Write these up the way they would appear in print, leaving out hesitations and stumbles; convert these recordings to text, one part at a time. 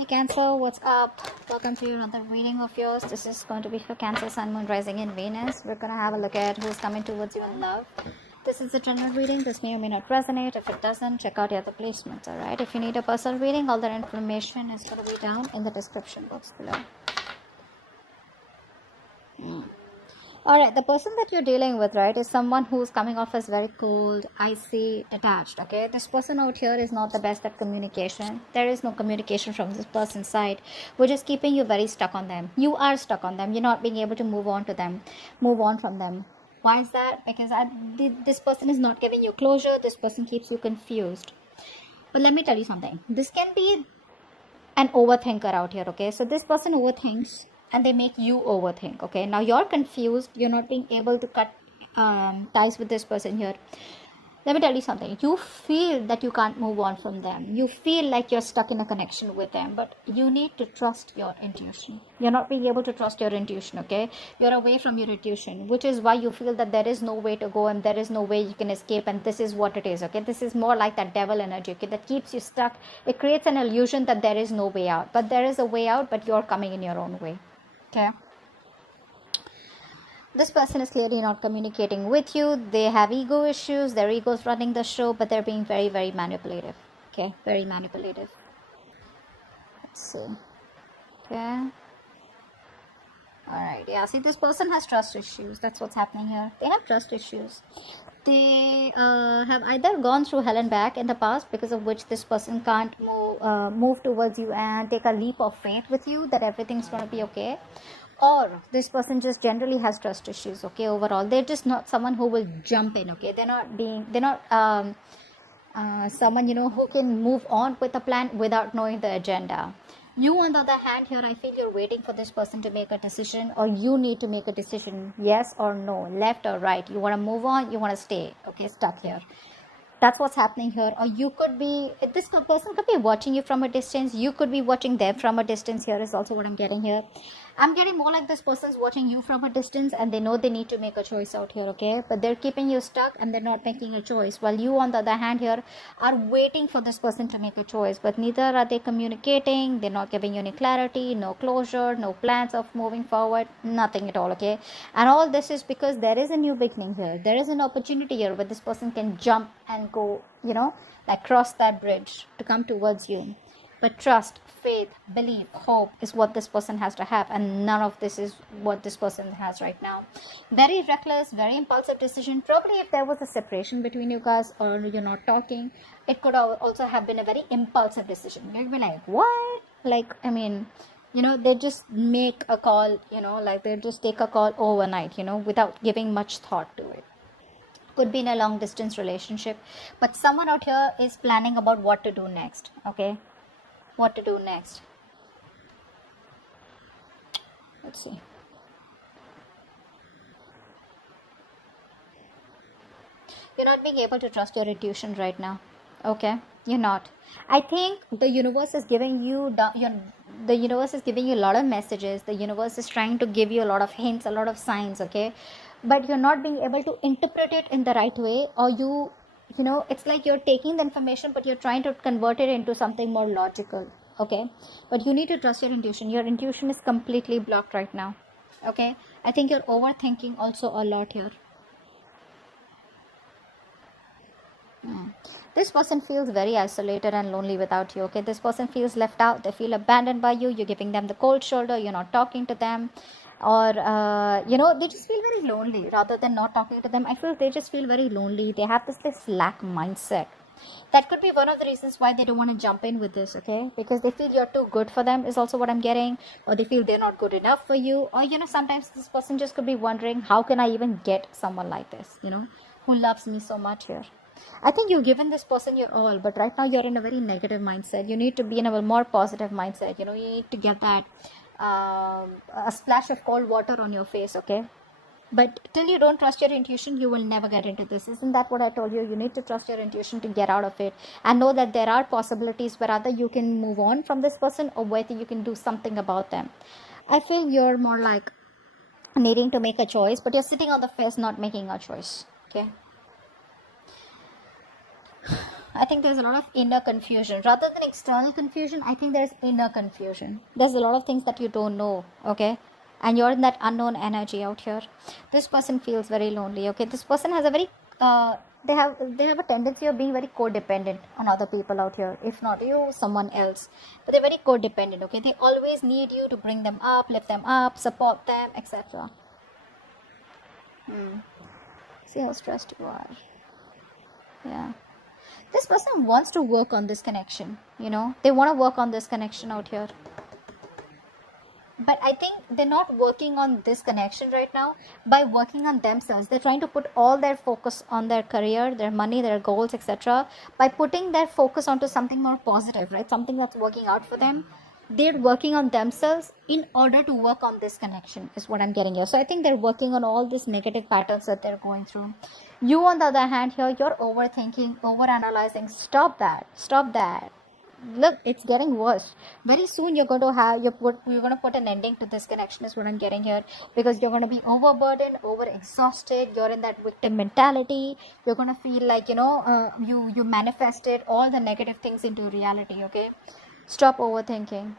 Hey Cancer, what's up? Welcome to another reading of yours. This is going to be for Cancer, Sun, Moon, Rising in Venus. We're going to have a look at who's coming towards you in love. This is a general reading. This may or may not resonate. If it doesn't, check out the other placements, alright? If you need a personal reading, all that information is going to be down in the description box below. Alright, the person that you're dealing with, right, is someone who's coming off as very cold, icy, detached, okay? This person out here is not the best at communication. There is no communication from this person's side, which is keeping you very stuck on them. You are stuck on them. You're not being able to move on from them. Why is that? Because this person is not giving you closure. This person keeps you confused. But let me tell you something. This can be an overthinker out here, okay? So this person overthinks and they make you overthink, okay? Now you're confused. You're not being able to cut ties with this person here. Let me tell you something. You feel that you can't move on from them. You feel like you're stuck in a connection with them, but you need to trust your intuition. You're not being able to trust your intuition, okay? You're away from your intuition, which is why you feel that there is no way to go and there is no way you can escape, and this is what it is, okay? This is more like that devil energy, okay, that keeps you stuck. It creates an illusion that there is no way out, but there is a way out, but you're coming in your own way. Okay, this person is clearly not communicating with you. They have ego issues. Their ego is running the show, but they're being very, very manipulative. Okay, very manipulative. Let's see. Okay. Alright, yeah, see, this person has trust issues. That's what's happening here. They have trust issues. They have either gone through hell and back in the past, because of which this person can't move towards you and take a leap of faith with you that everything's going to be okay, or this person just generally has trust issues, okay? Overall, they're just not someone who will jump in, okay? They're not someone, you know, who can move on with a plan without knowing the agenda. You, on the other hand, here I feel you're waiting for this person to make a decision, or you need to make a decision, yes or no, left or right. You want to move on, you want to stay, okay, stuck here. That's what's happening here. Or you could be, this person could be watching you from a distance. You could be watching them from a distance here is also what I'm getting here. I'm getting more like this person's watching you from a distance and they know they need to make a choice out here, okay? But they're keeping you stuck and they're not making a choice. While you, on the other hand, here are waiting for this person to make a choice. But neither are they communicating. They're not giving you any clarity, no closure, no plans of moving forward, nothing at all, okay? And all this is because there is a new beginning here. There is an opportunity here where this person can jump and go, you know, like cross that bridge to come towards you. But trust, faith, belief, hope is what this person has to have, and none of this is what this person has right now. Very reckless, very impulsive decision. Probably if there was a separation between you guys or you're not talking, it could also have been a very impulsive decision. You'd be like, what? Like, I mean, you know, they just make a call, you know, like they just take a call overnight, you know, without giving much thought to it. Could be in a long distance relationship, but someone out here is planning about what to do next, okay? What to do next. Let's see. You're not being able to trust your intuition right now, okay? You're not. I think the universe is giving you the universe is giving you a lot of messages. The universe is trying to give you a lot of hints, a lot of signs, okay? But you're not being able to interpret it in the right way, or you know, it's like you're taking the information but you're trying to convert it into something more logical, okay? But you need to trust your intuition. Your intuition is completely blocked right now, okay? I think you're overthinking also a lot here. This person feels very isolated and lonely without you, okay? This person feels left out. They feel abandoned by you. You're giving them the cold shoulder. You're not talking to them. Or, you know, they just feel very lonely rather than not talking to them. I feel they just feel very lonely. They have this lack mindset. That could be one of the reasons why they don't want to jump in with this, okay? Because they feel you're too good for them is also what I'm getting. Or they feel they're not good enough for you. Or, you know, sometimes this person just could be wondering, how can I even get someone like this, you know, who loves me so much here? I think you've given this person your all, but right now you're in a very negative mindset. You need to be in a more positive mindset. You know, you need to get that a splash of cold water on your face, okay? But till you don't trust your intuition, you will never get into this. Isn't that what I told you? You need to trust your intuition to get out of it and know that there are possibilities where either you can move on from this person or whether you can do something about them. I feel you're more like needing to make a choice, but you're sitting on the fence not making a choice, okay? I think there's a lot of inner confusion. Rather than external confusion, I think there's inner confusion. There's a lot of things that you don't know, okay? And you're in that unknown energy out here. This person feels very lonely, okay? This person has a very, they have a tendency of being very codependent on other people out here. If not you, someone else. But they're very codependent, okay? They always need you to bring them up, lift them up, support them, etc. See how stressed you are. Yeah. This person wants to work on this connection, you know. They want to work on this connection out here. But I think they're not working on this connection right now by working on themselves. They're trying to put all their focus on their career, their money, their goals, etc. By putting their focus onto something more positive, right? Something that's working out for them. They're working on themselves in order to work on this connection is what I'm getting here. So I think they're working on all these negative patterns that they're going through. You, on the other hand, here, you're overthinking, overanalyzing. Stop that. Stop that. Look, it's getting worse. Very soon you're going to have, you're going to put an ending to this connection is what I'm getting here, because you're going to be overburdened, over exhausted. You're in that victim mentality. You're going to feel like, you know, you manifested all the negative things into reality. Okay, stop overthinking.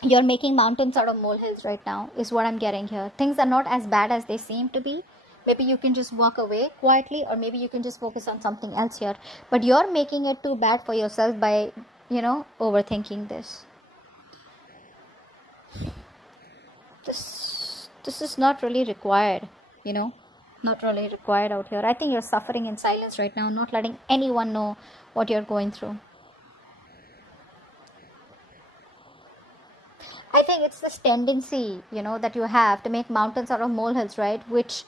You're making mountains out of molehills right now is what I'm getting here. Things are not as bad as they seem to be. Maybe you can just walk away quietly, or maybe you can just focus on something else here. But you're making it too bad for yourself by, you know, overthinking this. This is not really required, you know, not really required out here. I think you're suffering in silence right now, not letting anyone know what you're going through. I think it's this tendency, you know, that you have to make mountains out of molehills, right? Which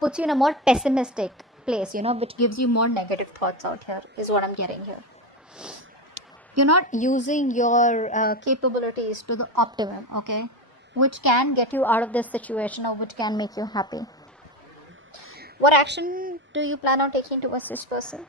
puts you in a more pessimistic place, you know, which gives you more negative thoughts out here is what I'm getting here. You're not using your capabilities to the optimum, okay, which can get you out of this situation or which can make you happy. What action do you plan on taking towards this person?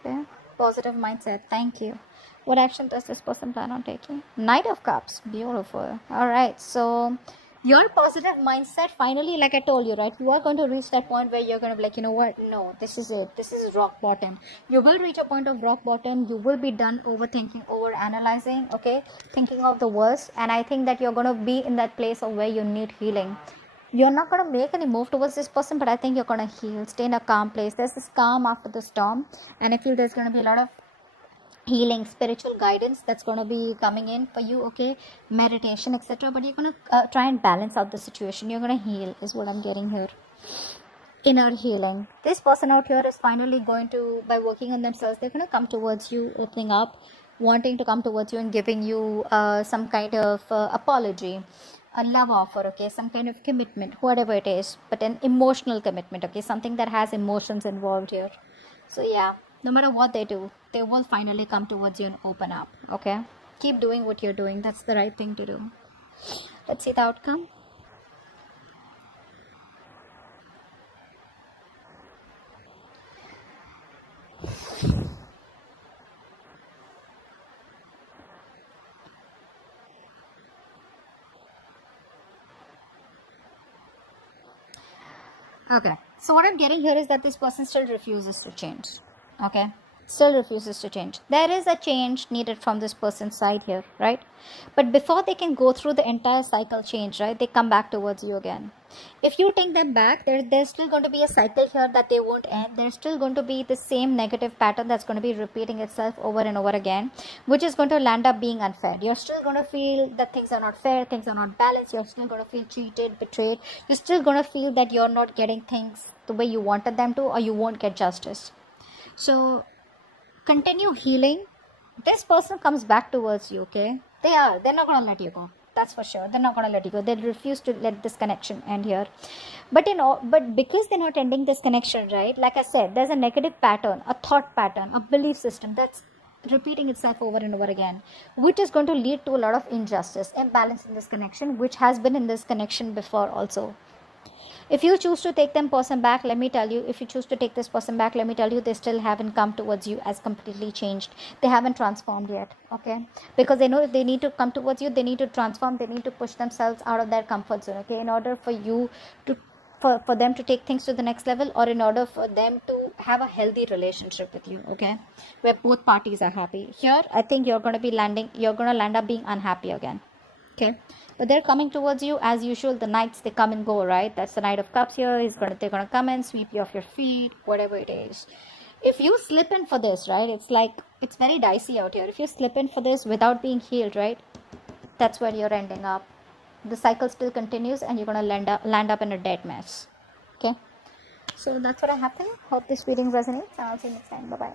Okay, positive mindset. Thank you. What action does this person plan on taking? Knight of Cups. Beautiful. All right, so your positive mindset, finally, like I told you, right, you are going to reach that point where you're going to be like, you know what, no, this is it, this is rock bottom. You will reach a point of rock bottom. You will be done overthinking, over analyzing, okay, thinking of the worst. And I think that you're going to be in that place of where you need healing. You're not going to make any move towards this person, but I think you're going to heal, stay in a calm place. There's this calm after the storm, and I feel there's going to be a lot of healing, spiritual guidance that's going to be coming in for you, okay, meditation, etc. But you're going to try and balance out the situation. You're going to heal is what I'm getting here. Inner healing. This person out here is finally going to, by working on themselves, they're going to come towards you, opening up, wanting to come towards you and giving you some kind of apology, a love offer, okay, some kind of commitment, whatever it is, but an emotional commitment, okay, something that has emotions involved here. So yeah, no matter what they do, they will finally come towards you and open up, okay? Keep doing what you're doing. That's the right thing to do. Let's see the outcome. Okay, so what I'm getting here is that this person still refuses to change, okay? Still refuses to change. There is a change needed from this person's side here, right? But before they can go through the entire cycle change, right, they come back towards you again. If you take them back, there's still going to be a cycle here that they won't end. There's still going to be the same negative pattern that's going to be repeating itself over and over again, which is going to land up being unfair. You're still going to feel that things are not fair, things are not balanced. You're still going to feel cheated, betrayed. You're still going to feel that you're not getting things the way you wanted them to, or you won't get justice. So continue healing. This person comes back towards you, okay? They're not going to let you go. That's for sure. They're not going to let you go. They refuse to let this connection end here. But but because they're not ending this connection, right, like I said, there's a negative pattern, a thought pattern, a belief system that's repeating itself over and over again, which is going to lead to a lot of injustice, imbalance in this connection, which has been in this connection before also. If you choose to take them person back, let me tell you, if you choose to take this person back, let me tell you, they still haven't come towards you as completely changed. They haven't transformed yet, okay? Because they know if they need to come towards you, they need to transform, they need to push themselves out of their comfort zone, okay? In order for you to for them to take things to the next level, or in order for them to have a healthy relationship with you, okay, where both parties are happy. Here I think you're going to land up being unhappy again, okay. But they're coming towards you as usual. The knights, they come and go, right? That's the Knight of Cups here. They're gonna come and sweep you off your feet, whatever it is. If you slip in for this, right, it's very dicey out here. If you slip in for this without being healed, right, that's where you're ending up. The cycle still continues and you're gonna land up in a dead mess, okay. So that's what happened. Hope this reading resonates, and I'll see you next time. Bye bye.